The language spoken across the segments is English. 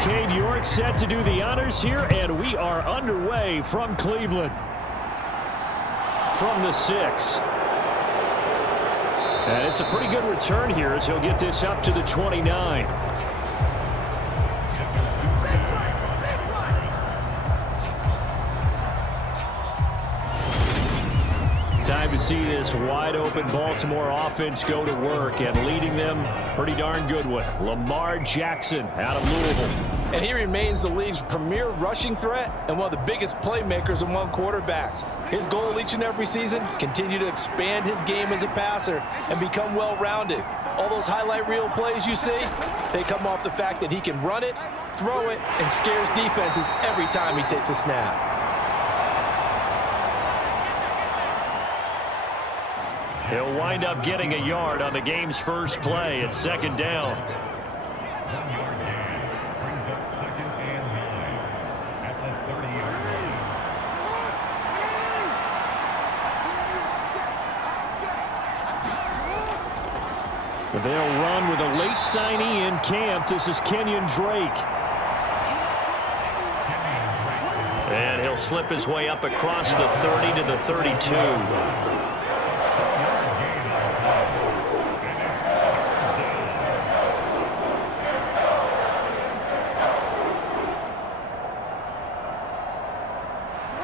Cade York set to do the honors here, and we are underway from Cleveland. From the 6. And it's a pretty good return here as he'll get this up to the 29. Time to see this wide-open Baltimore offense go to work, and leading them, pretty darn good one, Lamar Jackson out of Louisville. And he remains the league's premier rushing threat and one of the biggest playmakers among quarterbacks. His goal each and every season, continue to expand his game as a passer and become well-rounded. All those highlight reel plays you see, they come off the fact that he can run it, throw it, and scares defenses every time he takes a snap. He'll wind up getting a yard on the game's first play at 2nd down. They'll run with a late signee in camp. This is Kenyon Drake. And he'll slip his way up across the 30 to the 32.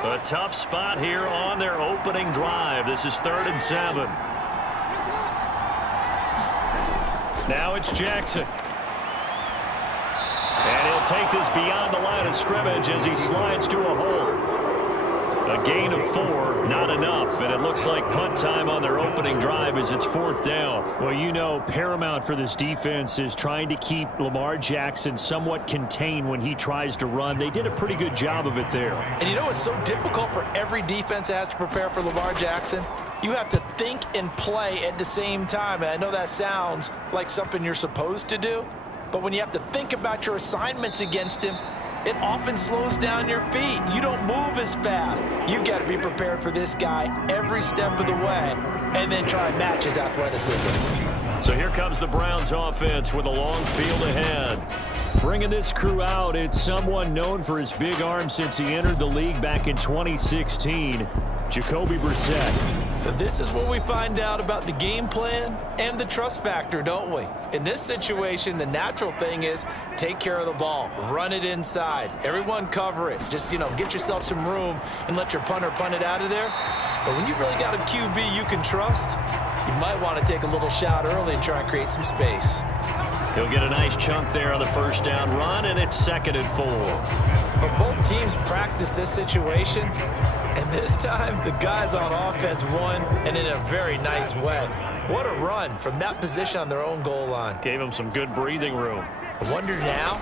A tough spot here on their opening drive. This is 3rd and 7. Now it's Jackson. And he'll take this beyond the line of scrimmage as he slides to a hole. A gain of 4, not enough, and it looks like punt time on their opening drive as it's 4th down. Well, you know, paramount for this defense is trying to keep Lamar Jackson somewhat contained when he tries to run. They did a pretty good job of it there. And you know it's so difficult for every defense that has to prepare for Lamar Jackson? You have to think and play at the same time. And I know that sounds like something you're supposed to do, but when you have to think about your assignments against him, it often slows down your feet. You don't move as fast. You got to be prepared for this guy every step of the way and then try and match his athleticism. So here comes the Browns offense with a long field ahead. Bringing this crew out, it's someone known for his big arm since he entered the league back in 2016, Jacoby Brissett. So this is where we find out about the game plan and the trust factor, don't we? In this situation, the natural thing is take care of the ball, run it inside, everyone cover it. Just, you know, get yourself some room and let your punter punt it out of there. But when you really got a QB you can trust, you might want to take a little shot early and try and create some space. He'll get a nice chunk there on the 1st down run, and it's 2nd and 4. But both teams practice this situation, and this time the guys on offense won, and in a very nice way. What a run from that position on their own goal line. Gave him some good breathing room. I wonder now,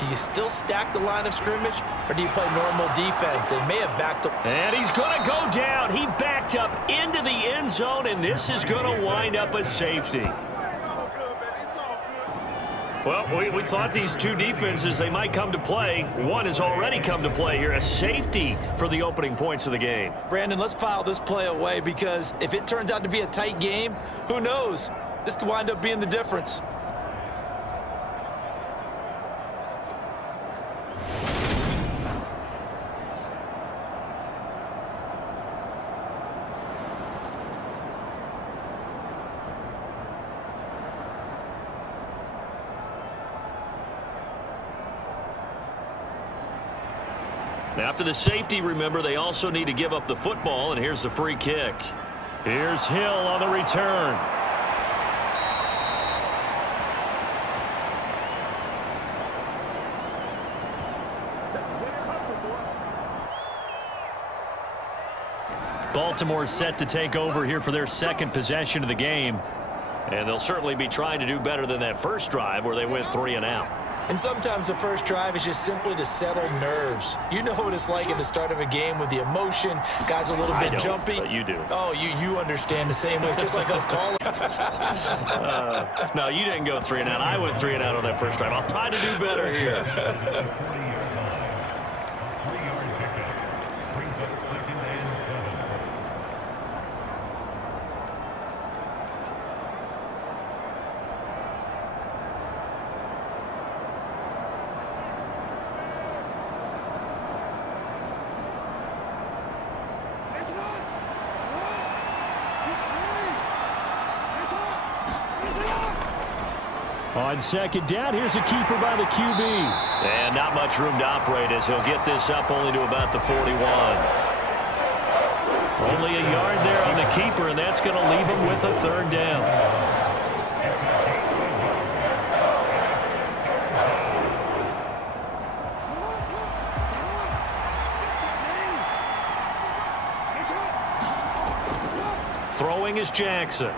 do you still stack the line of scrimmage, or do you play normal defense? They may have backed up. And he's going to go down. He backed up into the end zone, and this is going to wind up a safety. Well, we thought these two defenses, they might come to play. One has already come to play here, a safety for the opening points of the game. Brandon, let's file this play away because if it turns out to be a tight game, who knows? This could wind up being the difference. After the safety, remember, they also need to give up the football, and here's the free kick. Here's Hill on the return. Baltimore set to take over here for their 2nd possession of the game. And they'll certainly be trying to do better than that first drive where they went 3 and out. And sometimes the first drive is just simply to settle nerves. You know what it's like at the start of a game with the emotion. Guys are a little bit jumpy. But you do. Oh, you understand the same way. It's just like us calling. No, you didn't go 3 and out. I went 3 and out on that first drive. I'll try to do better here. On second down, here's a keeper by the QB. And not much room to operate as he'll get this up only to about the 41. Only a yard there on the keeper, and that's going to leave him with a third down. Throwing is Jackson.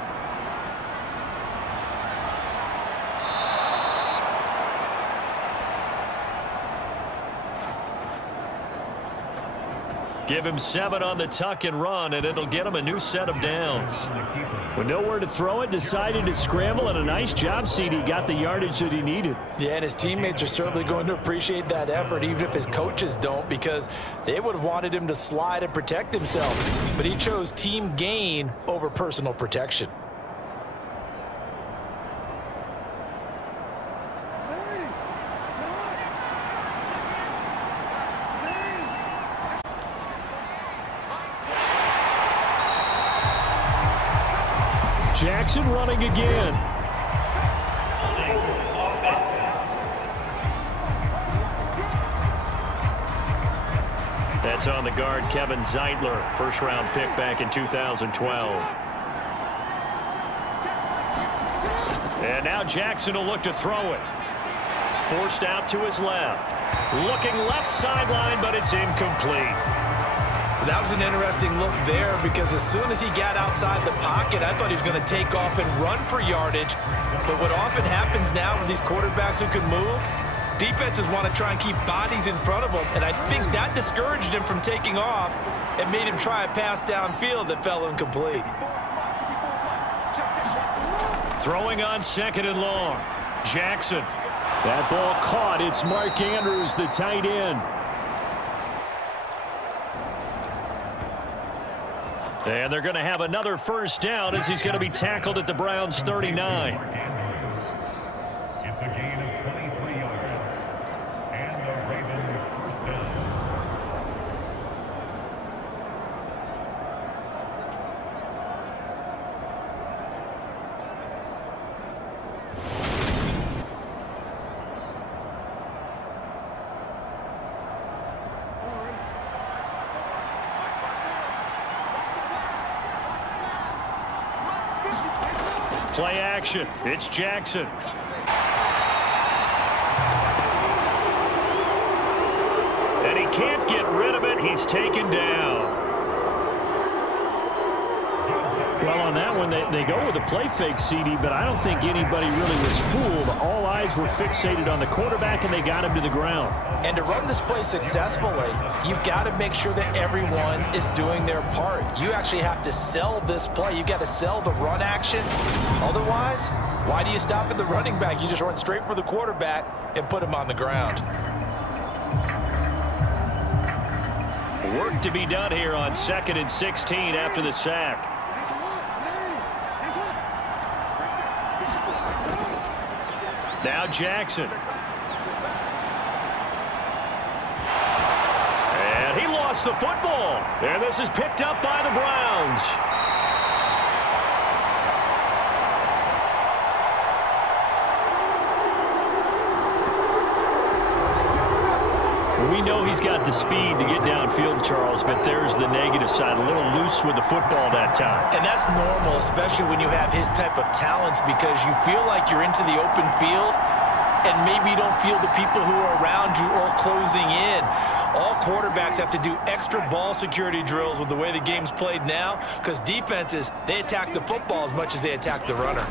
Give him 7 on the tuck and run, and it'll get him a new set of downs. With nowhere to throw it, decided to scramble, and a nice job, CD. Got the yardage that he needed. Yeah, and his teammates are certainly going to appreciate that effort, even if his coaches don't, because they would have wanted him to slide and protect himself. But he chose team gain over personal protection. Jackson running again. That's on the guard, Kevin Zeitler, first-round pick back in 2012. And now Jackson will look to throw it. Forced out to his left. Looking left sideline, but it's incomplete. That was an interesting look there because as soon as he got outside the pocket, I thought he was going to take off and run for yardage. But what often happens now with these quarterbacks who can move, defenses want to try and keep bodies in front of them, and I think that discouraged him from taking off and made him try a pass downfield that fell incomplete. Throwing on second and long. Jackson. That ball caught. It's Mark Andrews, the tight end. And they're going to have another first down as he's going to be tackled at the Browns' 39. It's a gain of 23 yards. And the Ravens first down. Play action. It's Jackson. And he can't get rid of it. He's taken down. Well, on that one, they go with a play fake, CD, but I don't think anybody really was fooled. All eyes were fixated on the quarterback, and they got him to the ground. And to run this play successfully, you've got to make sure that everyone is doing their part. You actually have to sell this play. You've got to sell the run action. Otherwise, why do you stop at the running back? You just run straight for the quarterback and put him on the ground. Work to be done here on 2nd and 16 after the sack. Now Jackson. And he lost the football. And this is picked up by the Browns. We know he's got the speed to get downfield, Charles, but there's the negative side. A little loose with the football that time. And that's normal, especially when you have his type of talents, because you feel like you're into the open field and maybe you don't feel the people who are around you or closing in. All quarterbacks have to do extra ball security drills with the way the game's played now, because defenses, they attack the football as much as they attack the runner.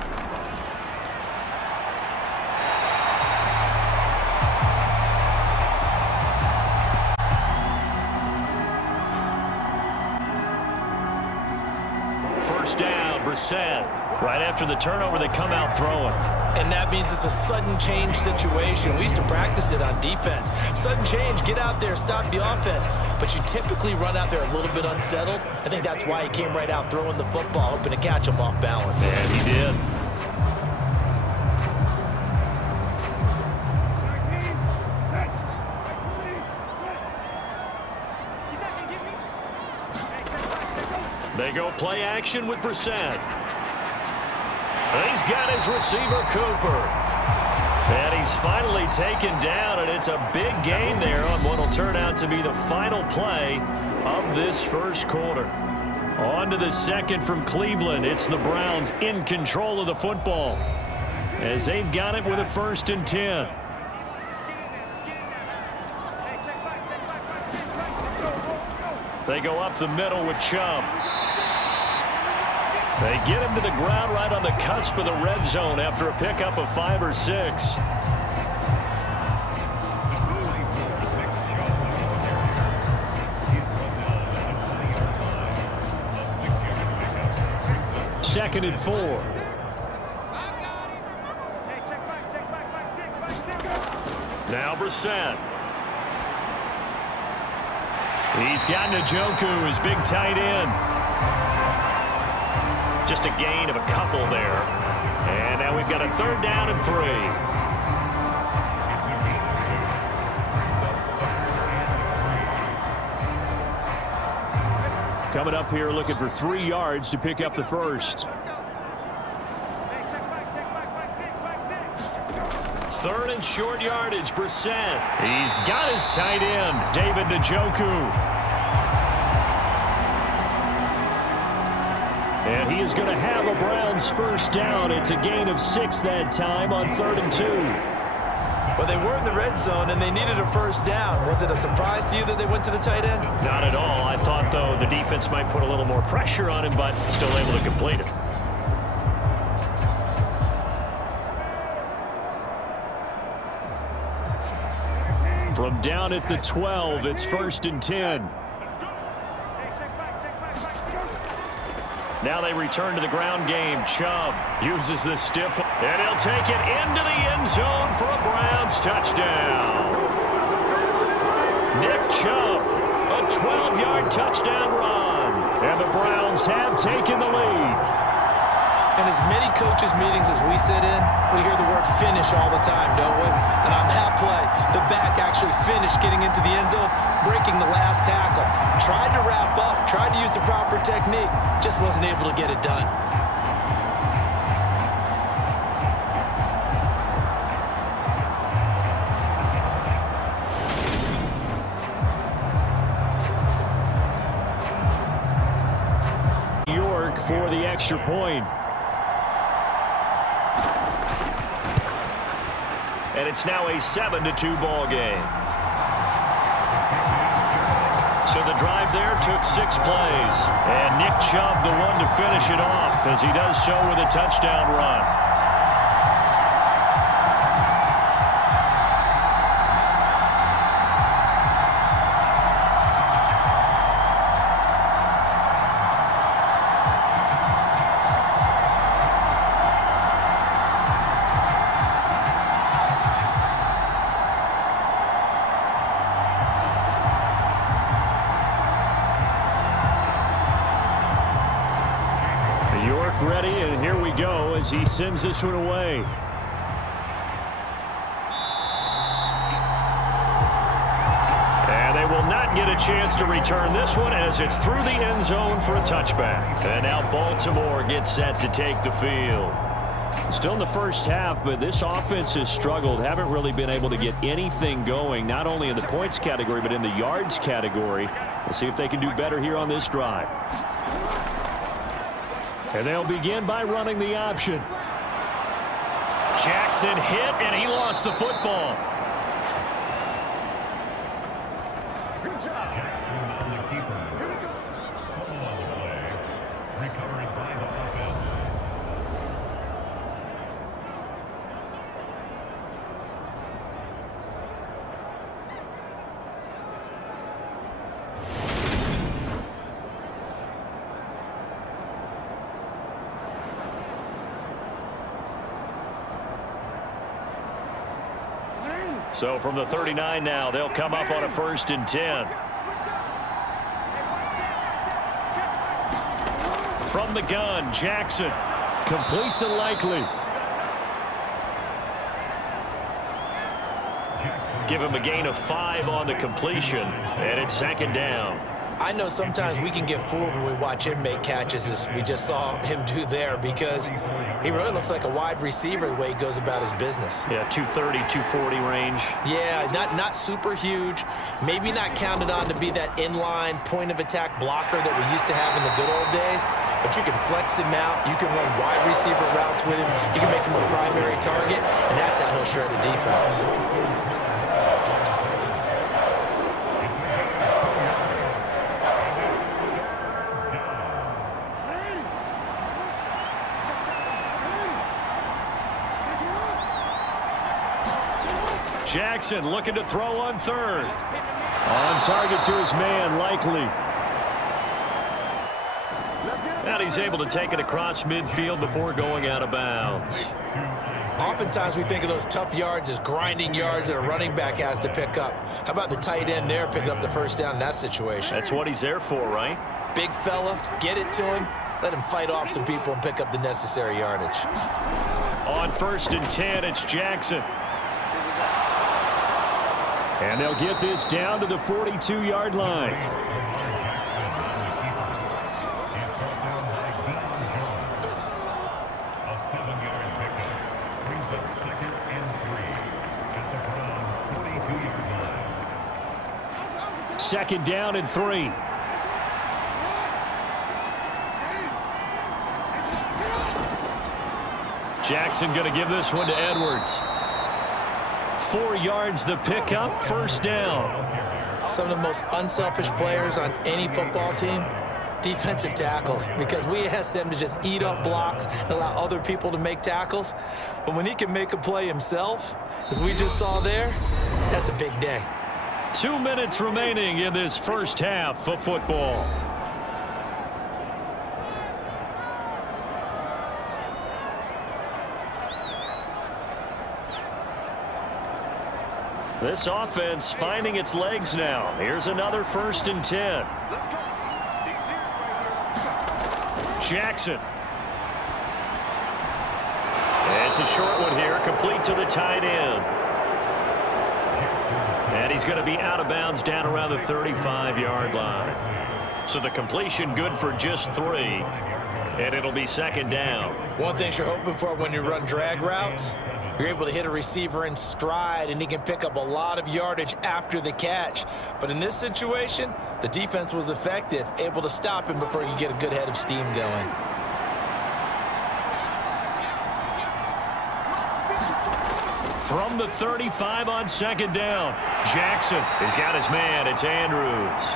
Down, Brissett. Right after the turnover, they come out throwing. And that means it's a sudden change situation. We used to practice it on defense. Sudden change, get out there, stop the offense. But you typically run out there a little bit unsettled. I think that's why he came right out throwing the football, hoping to catch him off balance. And he did. They go play action with Brissett. He's got his receiver, Cooper. And he's finally taken down, and it's a big gain there on what will turn out to be the final play of this first quarter. On to the second from Cleveland. It's the Browns in control of the football as they've got it with a 1st and 10. They go up the middle with Chubb. They get him to the ground right on the cusp of the red zone after a pickup of 5 or 6. Second and 4. Now Brissett. He's got Njoku, his big tight end. Just a gain of a couple there. And now we've got a 3rd down and 3. Coming up here looking for 3 yards to pick up the first. 3rd and short yardage, Brissett. He's got his tight end, David Njoku. And he is going to have a Browns 1st down. It's a gain of 6 that time on 3rd and 2. Well, they were in the red zone, and they needed a 1st down. Was it a surprise to you that they went to the tight end? Not at all. I thought, though, the defense might put a little more pressure on him, but still able to complete it. From down at the 12, it's 1st and 10. Now they return to the ground game. Chubb uses the stiff, and he'll take it into the end zone for a Browns touchdown. Nick Chubb, a 12-yard touchdown run. And the Browns have taken the lead. In as many coaches' meetings as we sit in, we hear the word finish all the time, don't we? And on that play, the back actually finished getting into the end zone, breaking the last tackle. Tried to wrap up, tried to use the proper technique, just wasn't able to get it done. York for the extra point. And it's now a 7-2 ball game. So the drive there took 6 plays. And Nick Chubb, the one to finish it off, as he does so with a touchdown run. Ready, and here we go as he sends this one away. And they will not get a chance to return this one as it's through the end zone for a touchback. And now Baltimore gets set to take the field. Still in the first half, but this offense has struggled. Haven't really been able to get anything going, not only in the points category, but in the yards category. We'll see if they can do better here on this drive. And they'll begin by running the option. Jackson hit, and he lost the football. Good job. Jackson on the keeper. Fumble on the play. Recovered by the offense. So from the 39 now, they'll come up on a 1st and 10. From the gun, Jackson. Complete to Likely. Give him a gain of 5 on the completion, and it's 2nd down. I know sometimes we can get fooled when we watch him make catches, as we just saw him do there, because he really looks like a wide receiver the way he goes about his business. Yeah, 230, 240 range. Yeah, not super huge. Maybe not counted on to be that inline point-of-attack blocker that we used to have in the good old days, but you can flex him out. You can run wide receiver routes with him. You can make him a primary target, and that's how he'll shred a defense. Jackson looking to throw on third. On target to his man, Likely. And he's able to take it across midfield before going out of bounds. Oftentimes we think of those tough yards as grinding yards that a running back has to pick up. How about the tight end there picking up the first down in that situation? That's what he's there for, right? Big fella, get it to him, let him fight off some people and pick up the necessary yardage. On 1st and 10, it's Jackson. And they'll get this down to the 42-yard line. A 7-yard pickup brings up 2nd and 3 at the Browns' 42-yard line. 2nd down and 3. Jackson going to give this one to Edwards. 4 yards the pickup, 1st down. Some of the most unselfish players on any football team, defensive tackles, because we ask them to just eat up blocks and allow other people to make tackles. But when he can make a play himself, as we just saw there, that's a big day. 2 minutes remaining in this first half of football. This offense finding its legs now. Here's another 1st and 10. Jackson. It's a short one here, complete to the tight end. And he's going to be out of bounds down around the 35-yard line. So the completion good for just 3. And it'll be 2nd down. One thing you're hoping for when you run drag routes, you're able to hit a receiver in stride, and he can pick up a lot of yardage after the catch. But in this situation, the defense was effective, able to stop him before he could get a good head of steam going. From the 35 on 2nd down, Jackson has got his man. It's Andrews.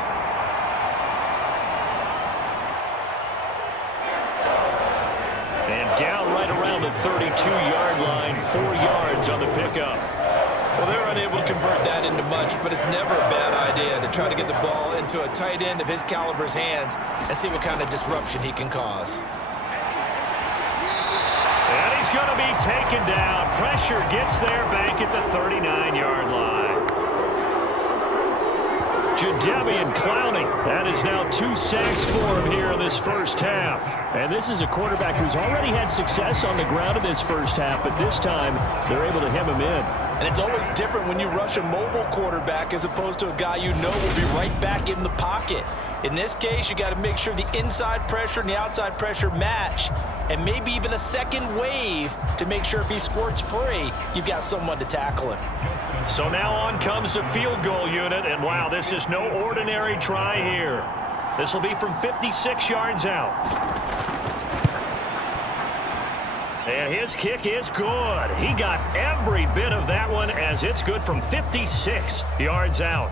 And down right around the 32-yard line, 4 yards on the pickup. Well, they're unable to convert that into much, but it's never a bad idea to try to get the ball into a tight end of his caliber's hands and see what kind of disruption he can cause. And he's going to be taken down. Pressure gets there back at the 39-yard line. Jadeveon Clowney. That is now 2 sacks for him here in this first half. And this is a quarterback who's already had success on the ground in this first half, but this time they're able to hem him in. And it's always different when you rush a mobile quarterback as opposed to a guy you know will be right back in the pocket. In this case, you got to make sure the inside pressure and the outside pressure match, and maybe even a second wave to make sure if he squirts free, you've got someone to tackle him. So now on comes the field goal unit, and wow, this is no ordinary try here. This will be from 56 yards out. And his kick is good. He got every bit of that one, as it's good from 56 yards out.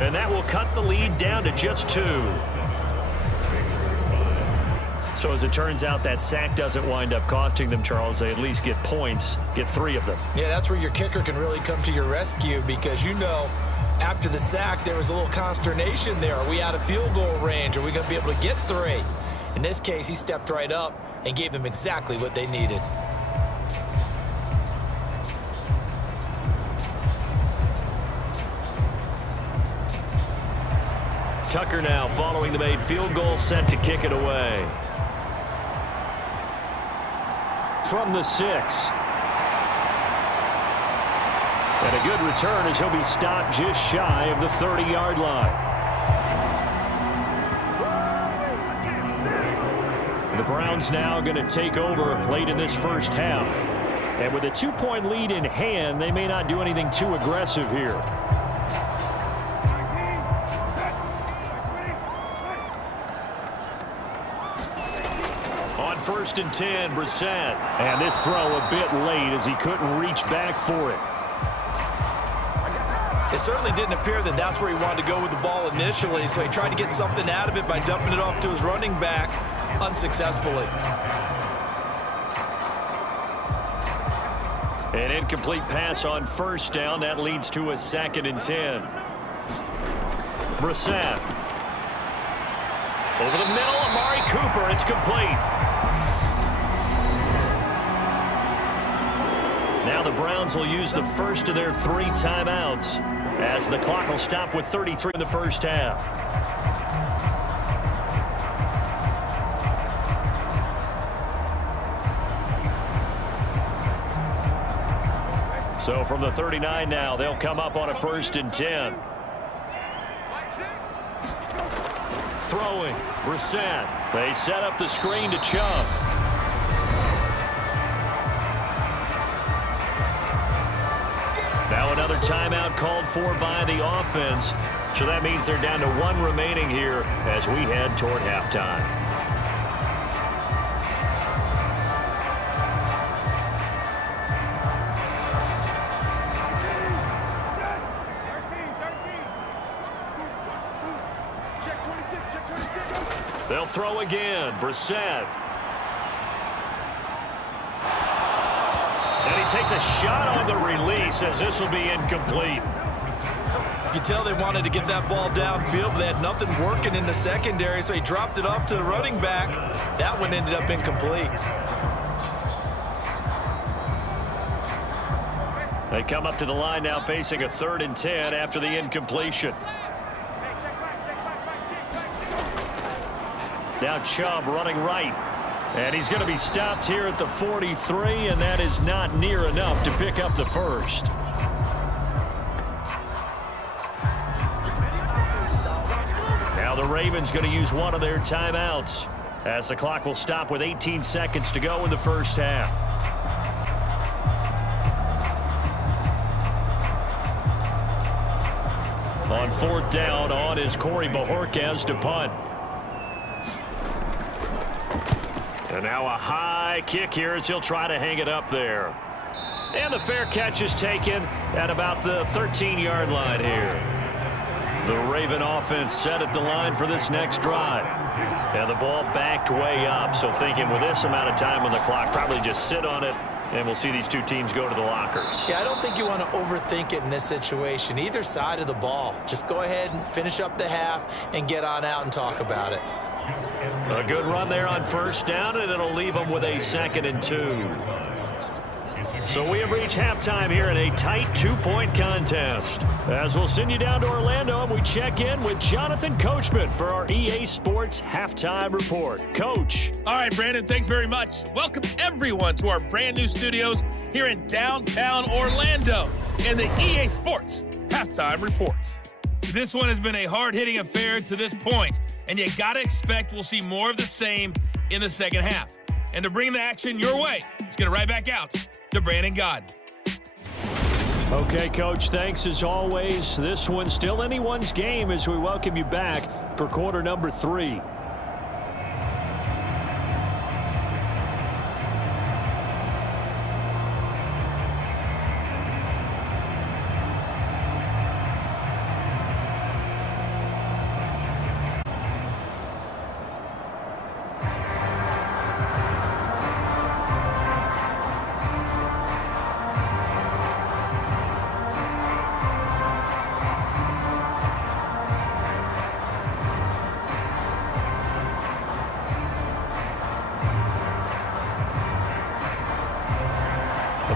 And that will cut the lead down to just 2. So as it turns out, that sack doesn't wind up costing them, Charles. They at least get points, get 3 of them. Yeah, that's where your kicker can really come to your rescue, because you know after the sack there was a little consternation there. Are we out of field goal range? Are we going to be able to get 3? In this case, he stepped right up and gave them exactly what they needed. Tucker now following the made field goal, set to kick it away. From the 6. And a good return as he'll be stopped just shy of the 30-yard line. The Browns now going to take over late in this first half. And with a 2-point lead in hand, they may not do anything too aggressive here. On 1st and 10, Brissett. And this throw a bit late as he couldn't reach back for it. It certainly didn't appear that that's where he wanted to go with the ball initially, so he tried to get something out of it by dumping it off to his running back unsuccessfully. An incomplete pass on 1st down. That leads to a 2nd and 10. Brissett. Over the middle, Amari Cooper. It's complete. Now the Browns will use the first of their 3 timeouts as the clock will stop with 33 in the first half. So from the 39 now, they'll come up on a 1st and 10. Throwing, Brissett. They set up the screen to Chubb. Now another timeout called for by the offense. So that means they're down to 1 remaining here as we head toward halftime. They'll throw again. Brissett. And he takes a shot on the release as this will be incomplete. You can tell they wanted to get that ball downfield, but they had nothing working in the secondary, so he dropped it off to the running back. That one ended up incomplete. They come up to the line now facing a 3rd and 10 after the incompletion. Now Chubb running right. And he's going to be stopped here at the 43, and that is not near enough to pick up the first. Now the Ravens going to use one of their timeouts as the clock will stop with 18 seconds to go in the first half. On 4th down, on is Corey Bojorquez to punt. And now a high kick here as he'll try to hang it up there. And the fair catch is taken at about the 13-yard line here. The Raven offense set at the line for this next drive. And the ball backed way up. So thinking with this amount of time on the clock, probably just sit on it, and we'll see these 2 teams go to the lockers. Yeah, I don't think you want to overthink it in this situation. Either side of the ball. Just go ahead and finish up the half and get on out and talk about it. A good run there on 1st down, and it'll leave them with a 2nd and 2. So we have reached halftime here in a tight 2-point contest. As we'll send you down to Orlando, and we check in with Jonathan Coachman for our EA Sports Halftime Report. Coach. All right, Brandon, thanks very much. Welcome, everyone, to our brand new studios here in downtown Orlando and the EA Sports Halftime Report. This one has been a hard-hitting affair to this point, and you got to expect we'll see more of the same in the second half. And to bring the action your way, let's get it right back out to Brandon Godden. Okay, Coach, thanks as always. This one's still anyone's game as we welcome you back for quarter number 3.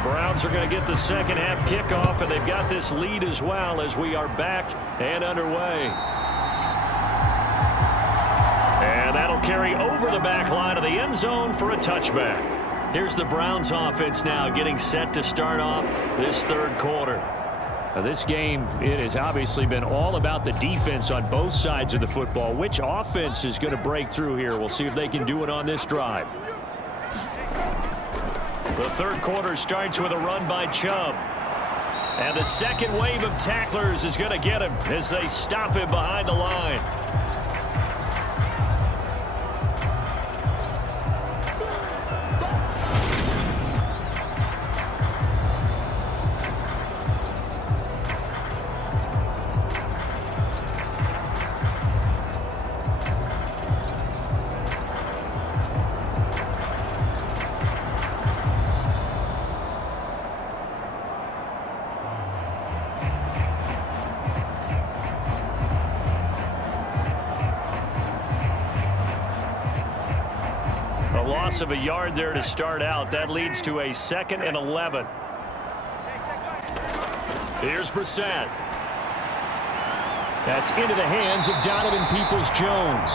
Browns are going to get the second half kickoff, and they've got this lead as well as we are back and underway. And that'll carry over the back line of the end zone for a touchback. Here's the Browns offense now getting set to start off this third quarter. This game, it has obviously been all about the defense on both sides of the football. Which offense is going to break through here? We'll see if they can do it on this drive. The third quarter starts with a run by Chubb. And the second wave of tacklers is going to get him as they stop him behind the line. Loss of a yard there to start out. That leads to a 2nd and 11. Here's Brissett. That's into the hands of Donovan Peoples-Jones.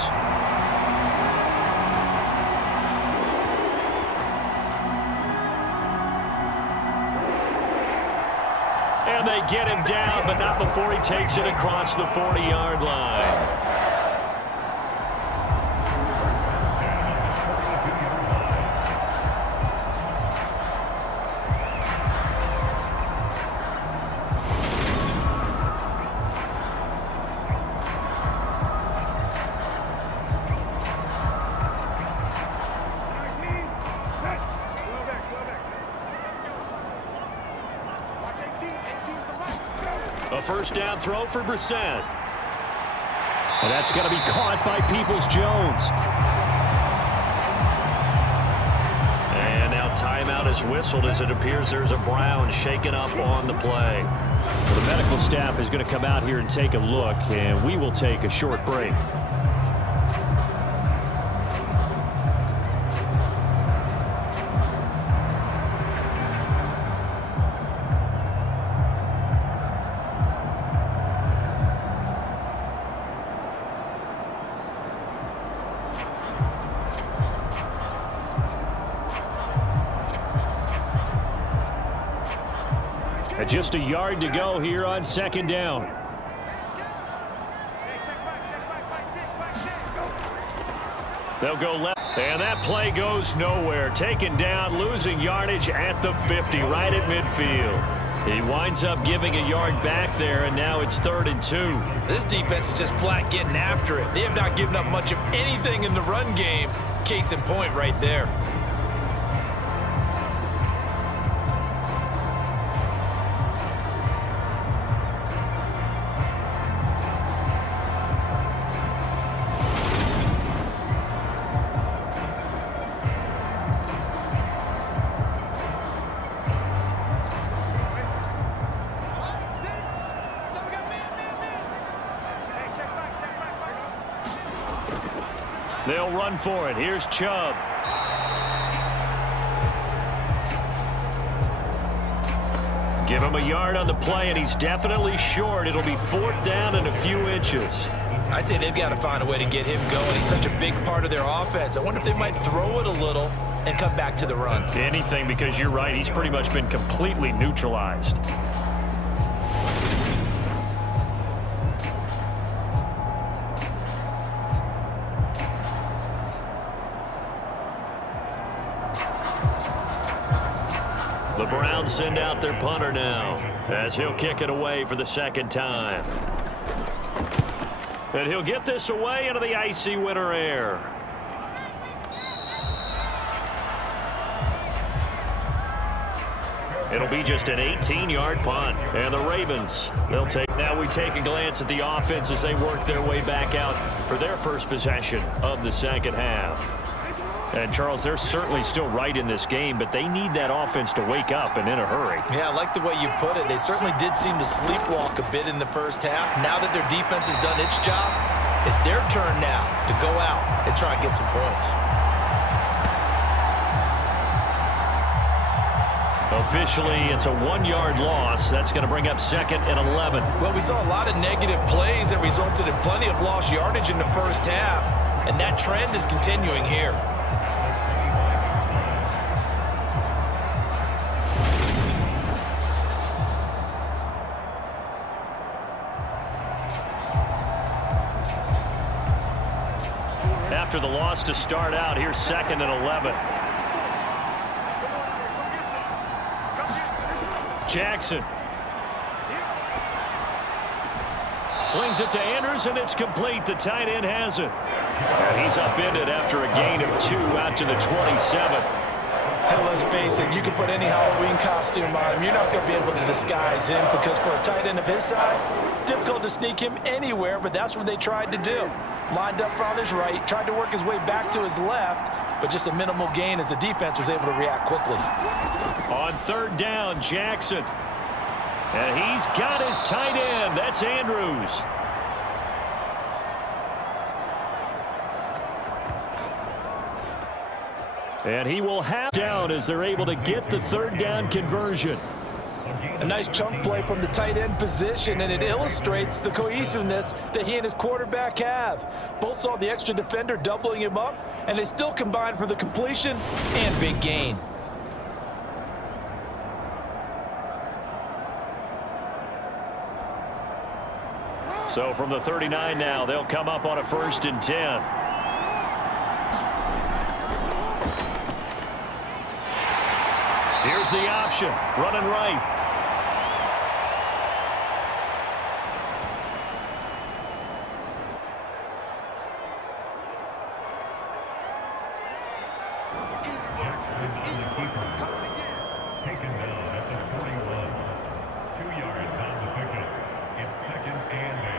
And they get him down, but not before he takes it across the 40-yard line. A first down throw for Brissett. And that's going to be caught by Peoples-Jones. And now timeout is whistled as it appears there's a Brown shaken up on the play. Well, the medical staff is going to come out here and take a look, and we will take a short break. Just a yard to go here on 2nd down. They'll go left, and that play goes nowhere. Taken down, losing yardage at the 50, right at midfield. He winds up giving a yard back there, and now it's 3rd and 2. This defense is just flat getting after it. They have not given up much of anything in the run game. Case in point right there. They'll run for it. Here's Chubb. Give him a yard on the play, and he's definitely short. It'll be 4th down and a few inches. I'd say they've got to find a way to get him going. He's such a big part of their offense. I wonder if they might throw it a little and come back to the run. Anything, because you're right. He's pretty much been completely neutralized. The Browns send out their punter now as he'll kick it away for the 2nd time. And he'll get this away into the icy winter air. It'll be just an 18-yard punt. And the Ravens, they'll take. Now we take a glance at the offense as they work their way back out for their first possession of the 2nd half. And, Charles, they're certainly still right in this game, but they need that offense to wake up and in a hurry. Yeah, I like the way you put it. They certainly did seem to sleepwalk a bit in the first half. Now that their defense has done its job, it's their turn now to go out and try and get some points. Officially, it's a 1-yard loss. That's going to bring up 2nd and 11. Well, we saw a lot of negative plays that resulted in plenty of lost yardage in the first half, and that trend is continuing here. after the loss to start out. Here's 2nd and 11. Jackson. Slings it to Andrews, and it's complete. The tight end has it. And he's upended after a gain of 2 out to the 27. And let's face it, you can put any Halloween costume on him. You're not going to be able to disguise him because for a tight end of his size, difficult to sneak him anywhere, but that's what they tried to do. Lined up on his right, tried to work his way back to his left, but just a minimal gain as the defense was able to react quickly. On 3rd down, Jackson. And he's got his tight end. That's Andrews. And he will have down as they're able to get the 3rd down conversion. A nice chunk play from the tight end position, and it illustrates the cohesiveness that he and his quarterback have. Both saw the extra defender doubling him up, and they still combined for the completion and big gain. So from the 39 now, they'll come up on a 1st and 10. Here's the option, running right. Taken down at the 41. 2 yards on the pickup. It's 2nd and 8.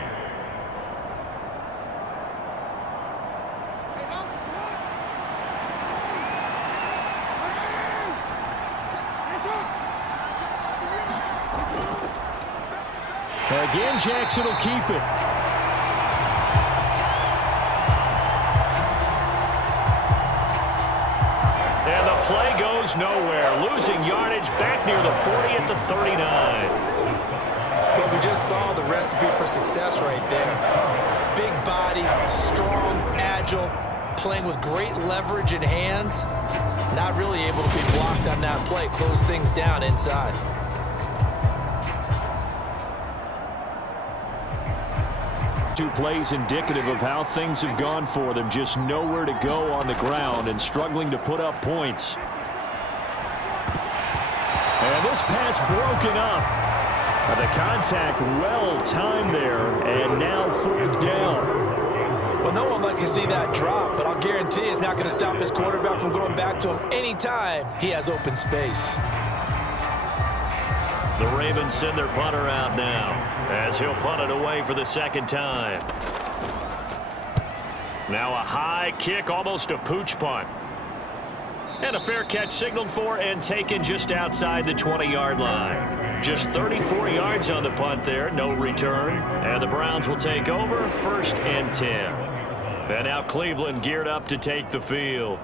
Again, Jackson will keep it. And the play goes nowhere. Losing yardage back near the 40 at the 39. Well, we just saw the recipe for success right there. Big body, strong, agile, playing with great leverage in hands. Not really able to be blocked on that play. Close things down inside. Two plays indicative of how things have gone for them. Just nowhere to go on the ground and struggling to put up points. And this pass broken up. The contact well timed there, and now 4th down. Well, no one likes to see that drop, but I'll guarantee it's not going to stop his quarterback from going back to him anytime he has open space. The Ravens send their punter out now as he'll punt it away for the 2nd time. Now a high kick, almost a pooch punt. And a fair catch signaled for and taken just outside the 20-yard line. Just 34 yards on the punt there, no return. And the Browns will take over, 1st and 10. And now Cleveland geared up to take the field.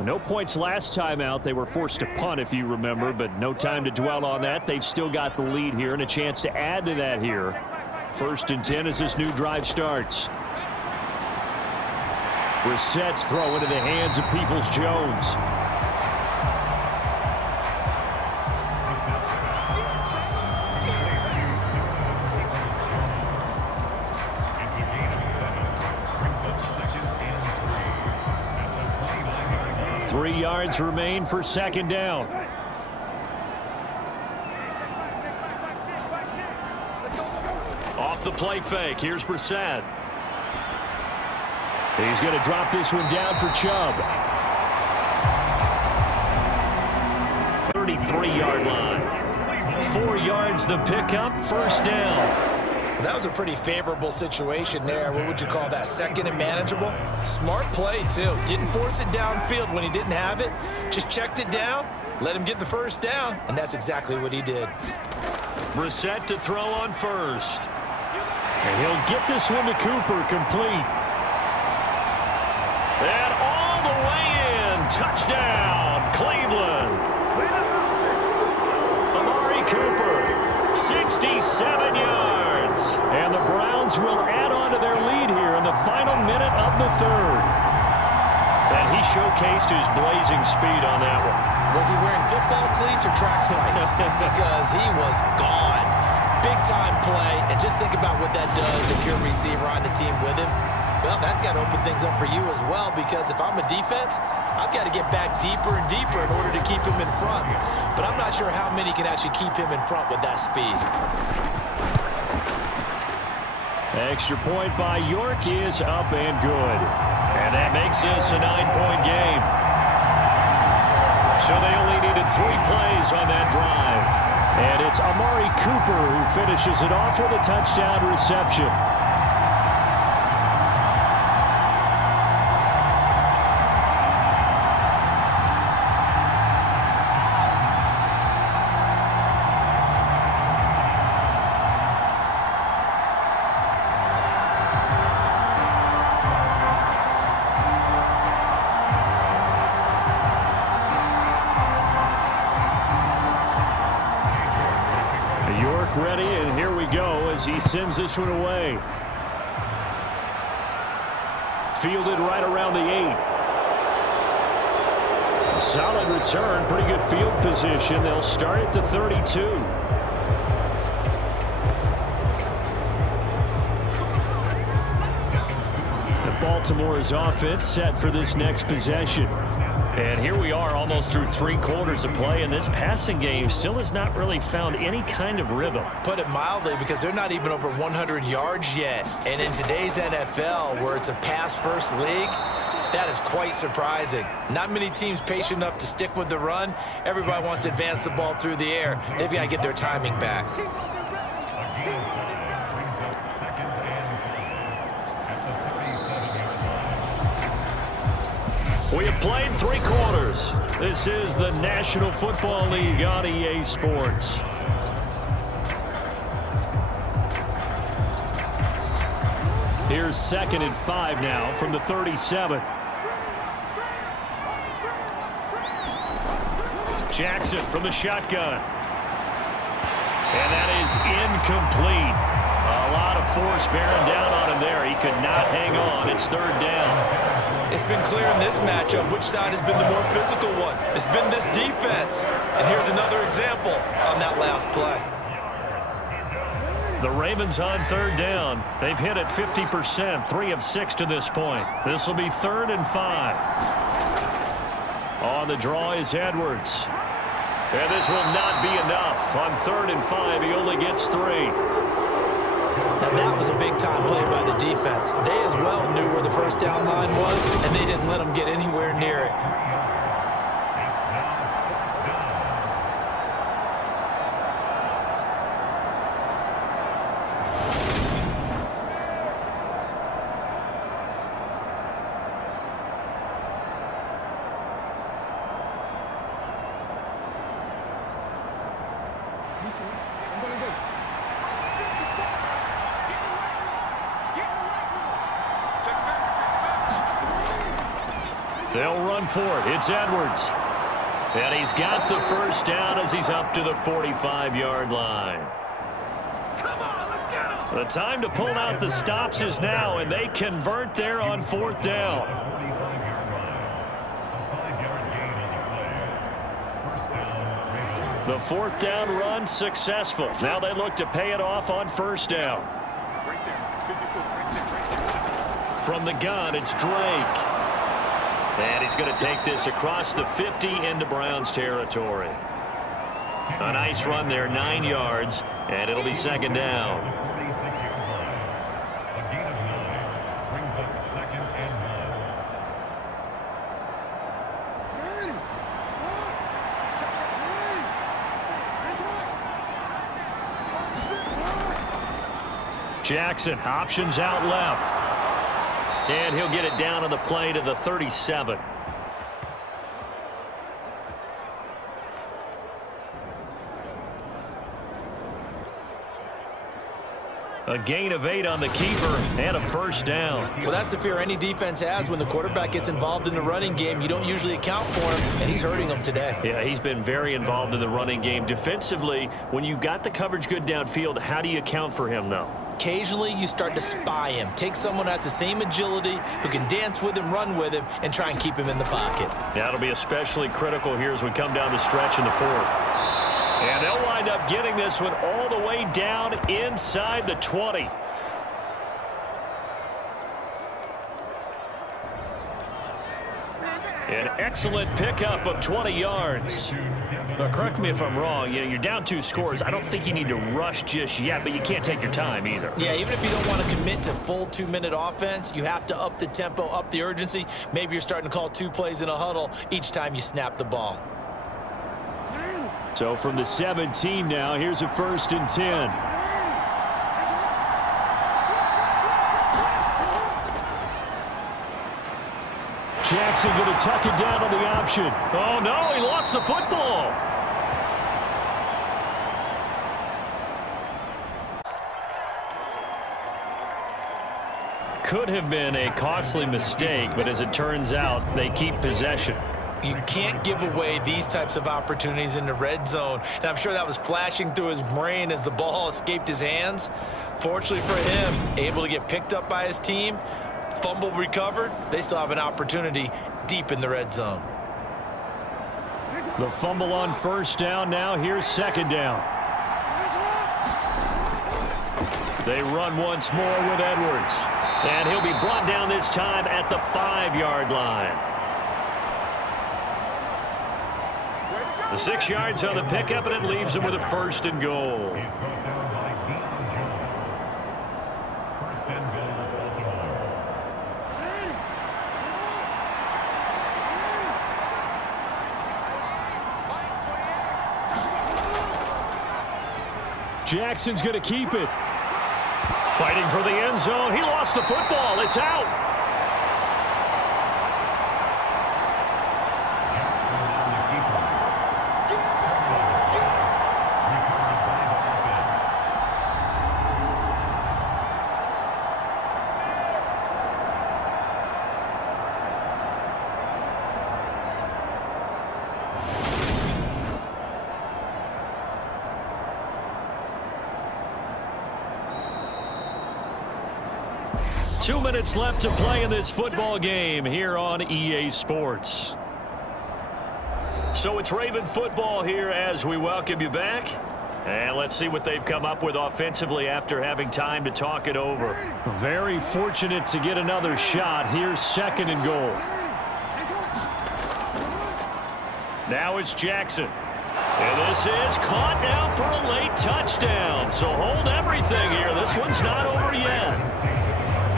No points last time out. They were forced to punt, if you remember, but no time to dwell on that. They've still got the lead here and a chance to add to that here. 1st and 10 as this new drive starts. Brissett's throw into the hands of Peoples-Jones. It's a gain of 7. Brings up 2nd and 3. 3 yards remain for 2nd down. Off the play fake. Here's Brissett. He's going to drop this one down for Chubb. 33-yard line. 4 yards the pickup, 1st down. That was a pretty favorable situation there. What would you call that? 2nd and manageable? Smart play, too. Didn't force it downfield when he didn't have it. Just checked it down, let him get the 1st down, and that's exactly what he did. Brissett to throw on 1st. And he'll get this one to Cooper, complete. And all the way in. Touchdown, Cleveland. Amari Cooper, 67 yards. And the Browns will add on to their lead here in the final minute of the 3rd. And he showcased his blazing speed on that one. Was he wearing football cleats or track spikes? Because he was gone. Big-time play, and just think about what that does if you're a receiver on the team with him. Well, that's got to open things up for you as well, because if I'm a defense, I've got to get back deeper and deeper in order to keep him in front. But I'm not sure how many can actually keep him in front with that speed. Extra point by York is up and good. And that makes this a 9-point game. So they only needed 3 plays on that drive. And it's Amari Cooper who finishes it off with a touchdown reception. Ready, and here we go as he sends this one away. Fielded right around the 8. Solid return, pretty good field position. They'll start at the 32. The Baltimore's offense set for this next possession. And here we are almost through 3 quarters of play, and this passing game still has not really found any kind of rhythm. Put it mildly, because they're not even over 100 yards yet. And in today's NFL, where it's a pass-first league, that is quite surprising. Not many teams patient enough to stick with the run. Everybody wants to advance the ball through the air. They've got to get their timing back. We have played 3 quarters. This is the National Football League on EA Sports. Here's 2nd and 5 now from the 37. Jackson from the shotgun. And that is incomplete. A lot of force bearing down on him there. He could not hang on. It's 3rd down. It's been clear in this matchup which side has been the more physical one. It's been this defense. And here's another example on that last play. The Ravens on 3rd down. They've hit it 50%, 3 of 6 to this point. This will be 3rd and 5. On the draw is Edwards. And this will not be enough. On 3rd and 5, he only gets 3. Now that was a big-time play by the defense. They as well knew where the first down line was, and they didn't let them get anywhere near it. They'll run for it. It's Edwards. And he's got the first down as he's up to the 45-yard line. The time to pull out the stops is now, and they convert there on 4th down. The 4th down run successful. Now they look to pay it off on 1st down. From the gun, it's Drake. And he's going to take this across the 50 into Browns territory. A nice run there, 9 yards, and it'll be 2nd down. Jackson, options out left. And he'll get it down on the play to the 37. A gain of 8 on the keeper and a first down. Well, that's the fear any defense has when the quarterback gets involved in the running game. You don't usually account for him, and he's hurting them today. Yeah, he's been very involved in the running game. Defensively, when you got the coverage good downfield, how do you account for him, though? Occasionally, you start to spy him. Take someone who has the same agility, who can dance with him, run with him, and try and keep him in the pocket. That'll be especially critical here as we come down the stretch in the 4th. And they'll wind up getting this one all the way down inside the 20. An excellent pickup of 20 yards. Now, correct me if I'm wrong. You're down 2 scores. I don't think you need to rush just yet, but you can't take your time either. Yeah, even if you don't want to commit to full 2-minute offense, you have to up the tempo, up the urgency. Maybe you're starting to call 2 plays in a huddle each time you snap the ball. So from the 17 now, here's a 1st and 10. Jackson going to tuck it down on the option. Oh, no, he lost the football. Could have been a costly mistake, but as it turns out, they keep possession. You can't give away these types of opportunities in the red zone. And I'm sure that was flashing through his brain as the ball escaped his hands. Fortunately for him, able to get picked up by his team, fumble recovered. They still have an opportunity deep in the red zone. The fumble on 1st down. Now here's 2nd down. They run once more with Edwards. And he'll be brought down this time at the 5-yard line. The 6 yards on the pickup, and it leaves him with a 1st and goal. Jackson's going to keep it. Fighting for the end zone. He lost the football. It's out. Two minutes left to play in this football game here on EA Sports. So it's Raven football here as we welcome you back. And let's see what they've come up with offensively after having time to talk it over. Very fortunate to get another shot. Here's 2nd and goal. Now it's Jackson. And this is caught now for a late touchdown. So hold everything here. This one's not over yet.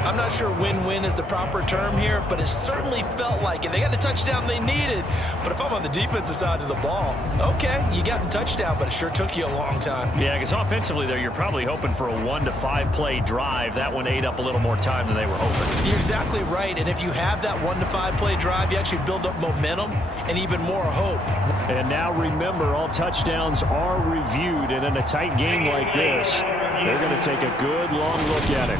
I'm not sure win-win is the proper term here, but it certainly felt like it. They got the touchdown they needed, but if I'm on the defensive side of the ball, okay, you got the touchdown, but it sure took you a long time. Yeah, because offensively there, you're probably hoping for a 1 to 5 play drive. That one ate up a little more time than they were hoping. You're exactly right, and if you have that 1 to 5 play drive, you actually build up momentum and even more hope. And now remember, all touchdowns are reviewed, and in a tight game like this, they're going to take a good long look at it.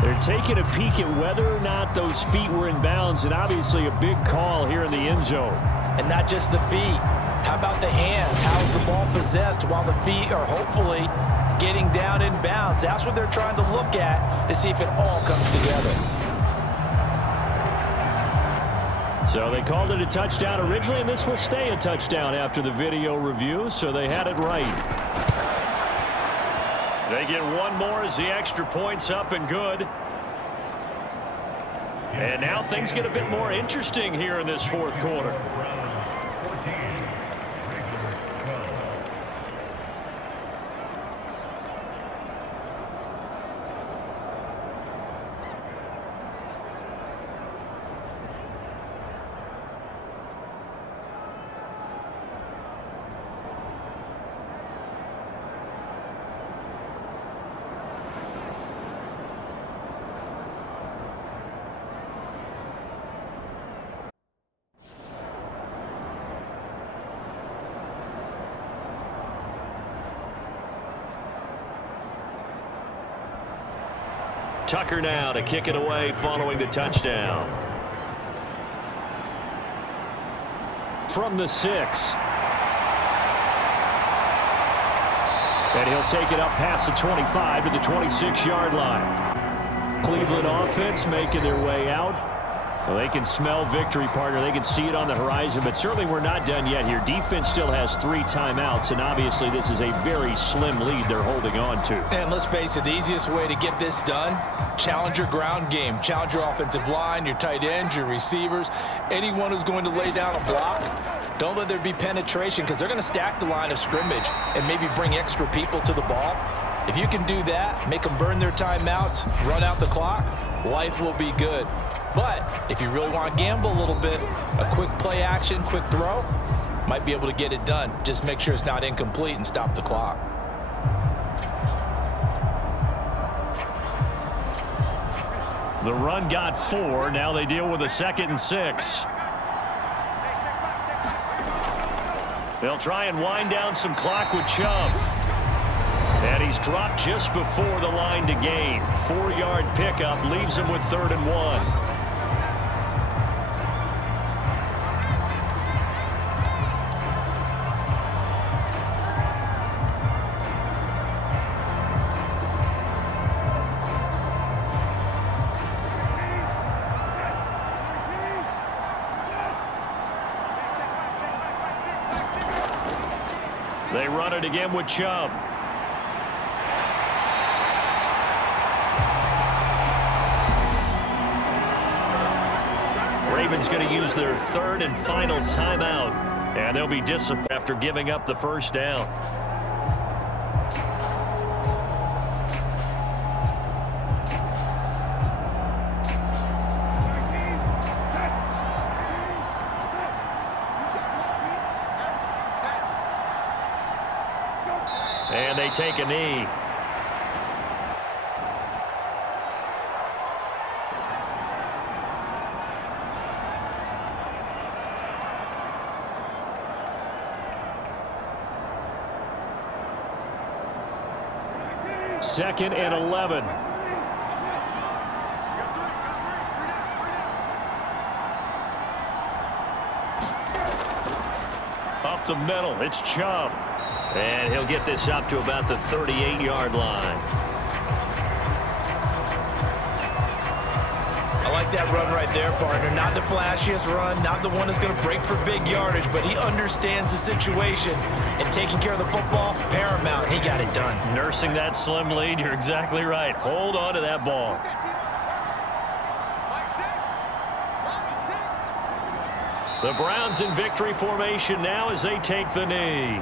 They're taking a peek at whether or not those feet were in bounds, and obviously a big call here in the end zone. And not just the feet. How about the hands? How's the ball possessed while the feet are hopefully getting down in bounds? That's what they're trying to look at to see if it all comes together. So they called it a touchdown originally, and this will stay a touchdown after the video review, so they had it right. They get one more as the extra point's up and good. And now things get a bit more interesting here in this 4th quarter. Tucker now to kick it away following the touchdown. From the 6. And he'll take it up past the 25 to the 26-yard line. Cleveland offense making their way out. Well, they can smell victory, partner. They can see it on the horizon, but certainly we're not done yet here. Defense still has 3 timeouts, and obviously this is a very slim lead they're holding on to. And let's face it, the easiest way to get this done, challenge your ground game. Challenge your offensive line, your tight ends, your receivers, anyone who's going to lay down a block. Don't let there be penetration because they're going to stack the line of scrimmage and maybe bring extra people to the ball. If you can do that, make them burn their timeouts, run out the clock, life will be good. But if you really want to gamble a little bit, a quick play action, quick throw, might be able to get it done. Just make sure it's not incomplete and stop the clock. The run got 4. Now they deal with a 2nd and 6. They'll try and wind down some clock with Chubb. And he's dropped just before the line to gain. 4-yard pickup leaves him with 3rd and 1. They run it again with Chubb. Ravens going to use their 3rd and final timeout, and they'll be disciplined after giving up the first down. And they take a knee. Second and 11. Up the middle, it's Chubb. And he'll get this up to about the 38-yard line. I like that run right there, partner. Not the flashiest run, not the one that's going to break for big yardage, but he understands the situation, and taking care of the football, paramount. He got it done. Nursing that slim lead, you're exactly right. Hold on to that ball. The Browns in victory formation now as they take the knee.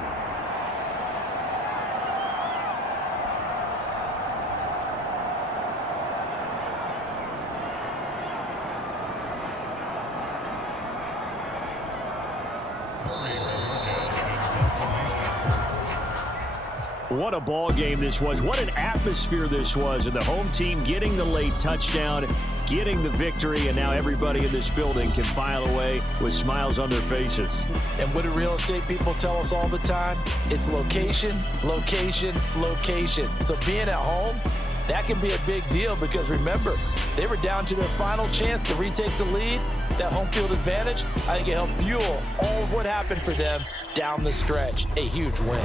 What a ball game this was. What an atmosphere this was. And the home team getting the late touchdown, getting the victory, and now everybody in this building can file away with smiles on their faces. And what do real estate people tell us all the time? It's location, location, location. So being at home, that can be a big deal because remember, they were down to their final chance to retake the lead. That home field advantage, I think it helped fuel all of what happened for them down the stretch. A huge win.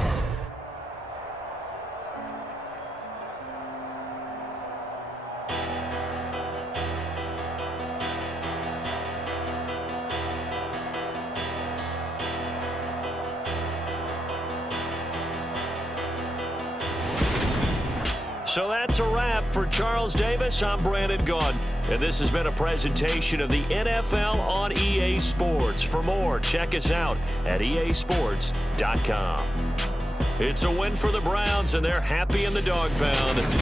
So that's a wrap for Charles Davis. I'm Brandon Gaudin, and this has been a presentation of the NFL on EA Sports. For more, check us out at easports.com. It's a win for the Browns, and they're happy in the dog pound.